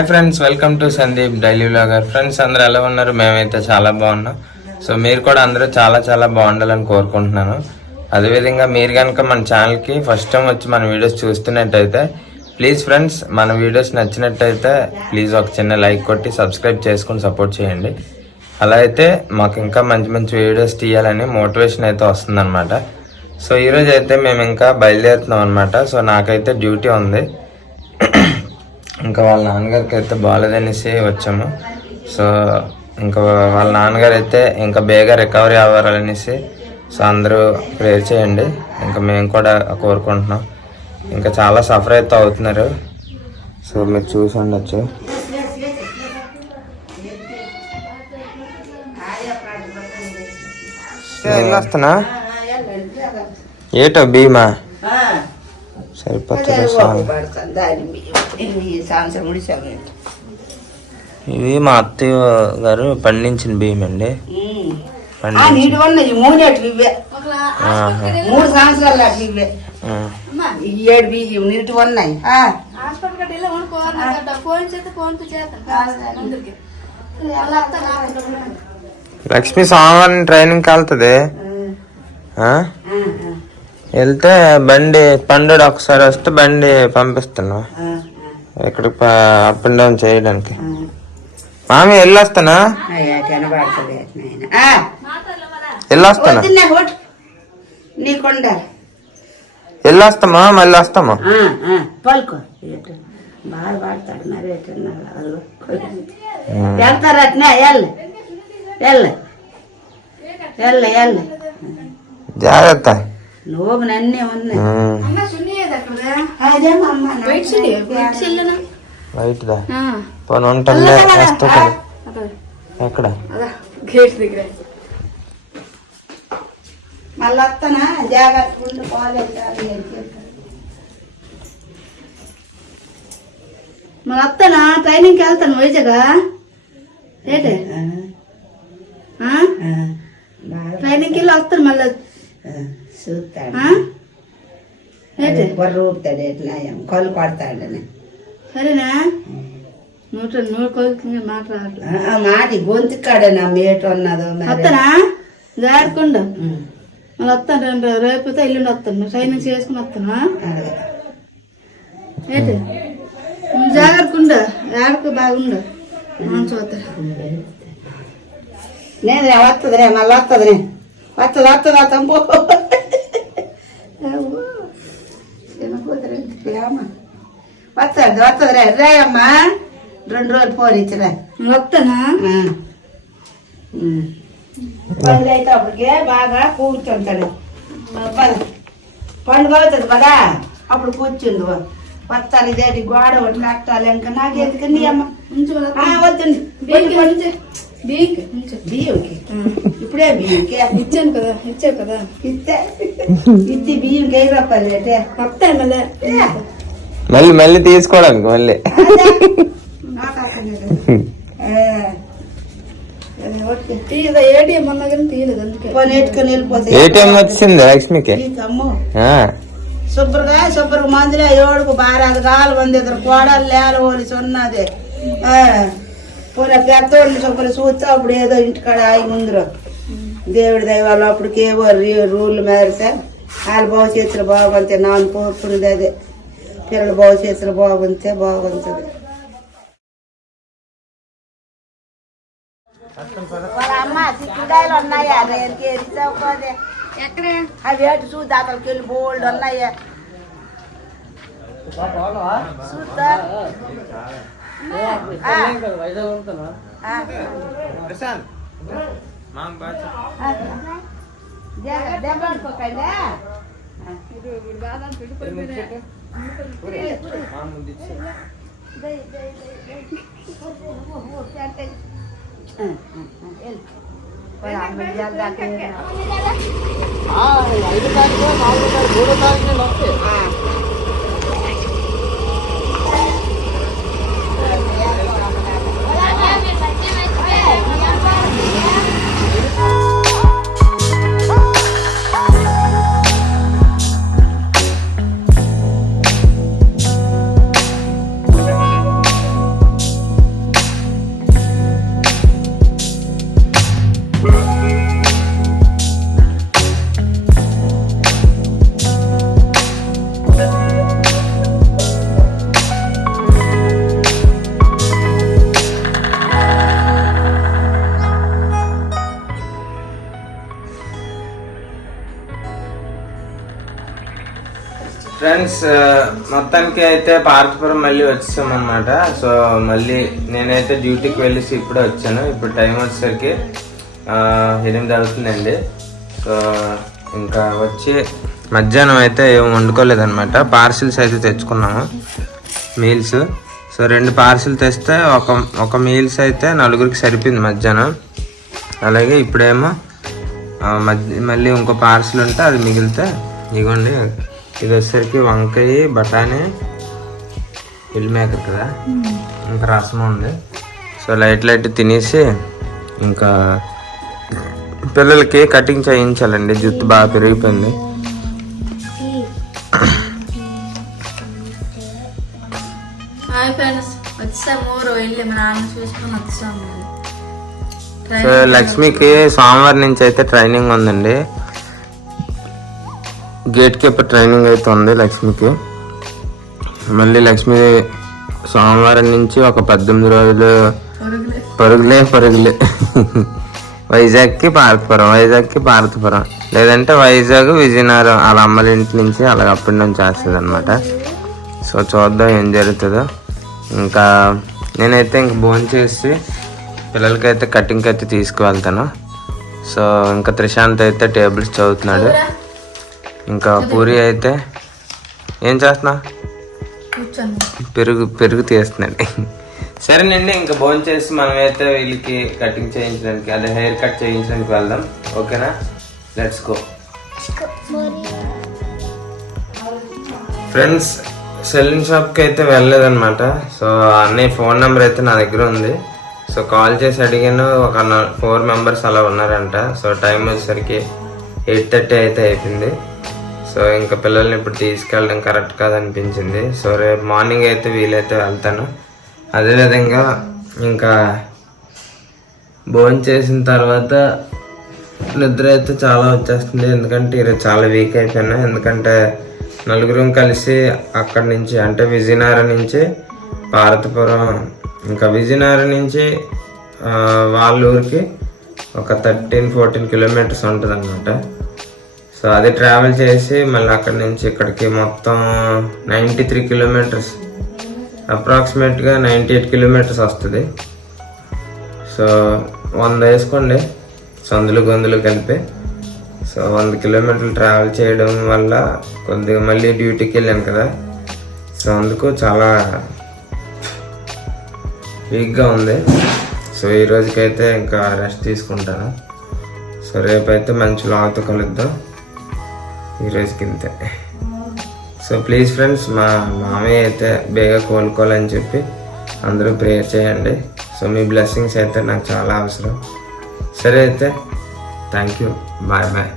Hi friends, welcome to Sandeep daily vlogger. Friends అందరూ ఎలా ఉన్నారు? మేమైతే చాలా బాగున్నాం. సో మీరు కూడా అందరూ చాలా బాగుండాలని కోరుకుంటున్నాను. అదేవిధంగా మీరు కనుక మన ఛానల్కి ఫస్ట్ టైం వచ్చి మన వీడియోస్ చూస్తున్నట్టయితే ప్లీజ్ ఫ్రెండ్స్, మన వీడియోస్ నచ్చినట్టయితే ప్లీజ్ ఒక చిన్న లైక్ కొట్టి సబ్స్క్రైబ్ చేసుకుని సపోర్ట్ చేయండి. అలా అయితే మాకు ఇంకా మంచి వీడియోస్ తీయాలని మోటివేషన్ అయితే వస్తుందన్నమాట. సో ఈరోజు అయితే మేము ఇంకా బయలుదేరుతున్నాం అనమాట. సో నాకైతే డ్యూటీ ఉంది. ఇంకా వాళ్ళ నాన్నగారికి అయితే బాగాలేదనేసి వచ్చాము. సో ఇంకా వాళ్ళ నాన్నగారు అయితే ఇంకా బేగా రికవరీ అవ్వాలనేసి సో అందరూ ప్రేర్ చేయండి. ఇంకా మేము కూడా కోరుకుంటున్నాం. ఇంకా చాలా సఫర్ అయితే అవుతున్నారు. సో మీరు చూసి ఉండొచ్చు. వెళ్ళొస్తున్నా ఏటో భీమా సరిపోతుంది. ఇవి మా అత్తయ్య గారు పండించిన బియ్యం అండి. 3 సంవత్సరాలు ఇవే 7 బియ్యం నీటి ఉన్నాయి. లక్ష్మి సోమవారం ట్రైనింగ్కి వెళ్తుంది. వెళ్తే బండి పండుగ ఒకసారి వస్తే బండి పంపిస్తున్నా ఇక్కడికి అప్ అండ్ డౌన్ చేయడానికి. మామి వెళ్ళొస్తానా? వెళ్ళొస్తానా? వెళ్ళొస్తామా? మళ్ళీ వస్తామా? జాగ్రత్త. వైట్దా పోనీ ఉంటుంది. ఎక్కడ మళ్ళీ వస్తానా? జాగ్రత్త మళ్ళీ వస్తానా? ట్రైనింగ్కి వెళ్తాను వైజాగ్. ఏంటి ట్రైనింగ్కి వెళ్ళి వస్తాను. మళ్ళీ చూస్తాడు రూపుతాడు. ఎట్లా కళ్ళు కొడతాడని. సరేనా? నూరు కొలు మాట్లాడలేదు. మాటి గొంతుకాడనా మేట ఉన్నదో వస్తానా? జాగ్రత్త. మళ్ళీ వస్తాను. రేపు ఎల్లుండి వస్తాను. ట్రైనింగ్ చేసుకుని వస్తానా? ఏంటి జాగ్రత్త. ఆడకు బాగుండు. చూస్తా నేను వస్తుందిరే. మళ్ళీ వస్తుందిరే. వస్తుందా తంబు వస్తుందిరే. రే అమ్మా 2 రోజులు ఫోన్ ఇచ్చిరా. వస్తానా? పండుగ అయితే అప్పటికే బాగా కూర్చుంటాడు. పండుగ అవుతుంది కదా అప్పుడు కూర్చుంది. వస్తాను. ఇదేంటి గోడ ఒకటి కట్టాలి. ఇంకా నాకెందుకండి అమ్మ వద్దండి. బియ్యంకి ఇప్పుడే బియ్యంకి ఇచ్చాను కదా. ఇచ్చావు కదా. ఇచ్చి బియ్యంకి 5 రూపాయలు అంటే వస్తాయి. మళ్ళీ తీసుకోవడానికి మళ్ళీ ఏటీఎం అన్నా కానీ తీయలేదు. అందుకే ఎట్టుకొని వెళ్ళిపోతాయి. ఏటీఎం వచ్చింది లక్ష్మికి. శుభ్రంగా మందులే 7కు బారాదు కాలు మంది ఇద్దరు కోడలు లేలవోలి ఉన్నది. పోనీ పెద్దోళ్ళు శుభ్రం చూస్తే అప్పుడు ఏదో ఇంటికాడ ఆగి ముందురు దేవుడి దైవాలు అప్పటికి ఏవో రూళ్ళు మేరితే వాళ్ళ భవిష్యత్తులు బాగుంటే నాన్న కోరుకునేది అదే. పిల్లల భవిష్యత్తులు బాగుంటే బాగుంటుంది. అమ్మ చిక్కుడాయలు ఉన్నాయా? అవి ఏటి చూద్దా? అతనికి వెళ్ళి బోల్డ్ ఉన్నాయా? చూద్దా ఫ్రెండ్స్ మొత్తానికి అయితే పార్వతీపురం మళ్ళీ వచ్చేసాం అనమాట. సో మళ్ళీ నేనైతే డ్యూటీకి వెళ్ళేసి ఇప్పుడే వచ్చాను. ఇప్పుడు టైం వచ్చేసరికి 8 అవుతుందండి. సో ఇంకా వచ్చి మధ్యాహ్నం అయితే ఏం వండుకోలేదన్నమాట. పార్సిల్స్ అయితే తెచ్చుకున్నాము, మీల్స్. సో 2 పార్సిల్ తెస్తే ఒక మీల్స్ అయితే 4గురికి సరిపోయింది మధ్యాహ్నం. అలాగే ఇప్పుడేమో మళ్ళీ ఇంకో పార్సిల్ ఉంటే అది మిగిలితే ఇగోండి. ఇది వచ్చేసరికి వంకాయ, బఠానీ, మిల్ మేకర్ కదా, ఇంకా రసం ఉంది. సో లైట్ తినేసి ఇంకా పిల్లలకి కటింగ్ చేయించాలండి. జుట్టు బాగా పెరిగిపోయింది. సో లక్ష్మికి సోమవారం నుంచి అయితే ట్రైనింగ్ ఉందండి. గేట్ కీపర్ ట్రైనింగ్ అయితే ఉంది లక్ష్మికి. మళ్ళీ లక్ష్మి సోమవారం నుంచి ఒక 18 రోజులు పరుగులే వైజాగ్కి పార్వతీపురం, లేదంటే వైజాగ్ విజయనగరం వాళ్ళ అమ్మల ఇంటి నుంచి అలాగ అప్పటి నుంచి వస్తుంది అనమాట. సో చూద్దాం ఏం జరుగుతుందో. ఇంకా నేనైతే ఇంక భోంచేసి పిల్లలకైతే కటింగ్కి అయితే తీసుకువెళ్తాను. సో ఇంకా త్రిశాంత్ అయితే టేబుల్స్ చదువుతున్నాడు. ఇంకా పూరి అయితే ఏం చేస్తున్నా, పెరుగు తీస్తున్నాడు. సరేనండి, ఇంకా భోంచేసి మనమైతే వీళ్ళకి కటింగ్ చేయించడానికి, అదే హెయిర్ కట్ చేయించడానికి వెళ్దాం. ఓకేనా, లెట్స్ గో. ఫ్రెండ్స్ సెలూన్ షాప్కి అయితే వెళ్ళలేదన్నమాట. సో అన్నయ్య ఫోన్ నెంబర్ అయితే నా దగ్గర ఉంది. సో కాల్ చేసి అడిగాను, ఒక 4 మెంబర్స్ అలా ఉన్నారంట. సో టైం వచ్చేసరికి 8:30 అయితే అయిపోయింది. సో ఇంకా పిల్లల్ని ఇప్పుడు తీసుకెళ్ళడం కరెక్ట్ కాదనిపించింది. సో రేపు మార్నింగ్ అయితే వీలైతే వెళ్తాను. అదేవిధంగా ఇంకా భోజనం చేసిన తర్వాత నిద్ర అయితే చాలా వచ్చేస్తుంది. ఎందుకంటే ఈరోజు చాలా వీక్ అయిపోయినా. ఎందుకంటే 4గురం కలిసి అక్కడి నుంచి, అంటే విజయనగరం నుంచి పార్వతీపురం, ఇంకా విజయనగరం నుంచి వాళ్ళ ఊరికి ఒక 13-14 కిలోమీటర్స్ ఉంటుంది అనమాట. సో అది ట్రావెల్ చేసి మళ్ళీ అక్కడి నుంచి ఇక్కడికి మొత్తం 93 కిలోమీటర్స్, అప్రాక్సిమేట్గా 98 కిలోమీటర్స్ వస్తుంది. సో 100 వేసుకోండి సందులు గొంతులు కలిపి. సో 100 కిలోమీటర్లు ట్రావెల్ చేయడం వల్ల కొద్దిగా మళ్ళీ డ్యూటీకి వెళ్ళాను కదా. సో అందుకు చాలా వీక్గా ఉంది. సో ఈ రోజుకైతే ఇంకా రెస్ట్ తీసుకుంటాను. సో రేపైతే మంచి లాతో కలుద్దాం. ఈరోజుకి ఇంతే. సో ప్లీజ్ ఫ్రెండ్స్, మా మామయ్య అయితే బేగా కోలుకోవాలని చెప్పి అందరూ ప్రేయర్ చేయండి. సో మీ బ్లెస్సింగ్స్ అయితే నాకు చాలా అవసరం. సరే అయితే థ్యాంక్ యూ, బాయ్.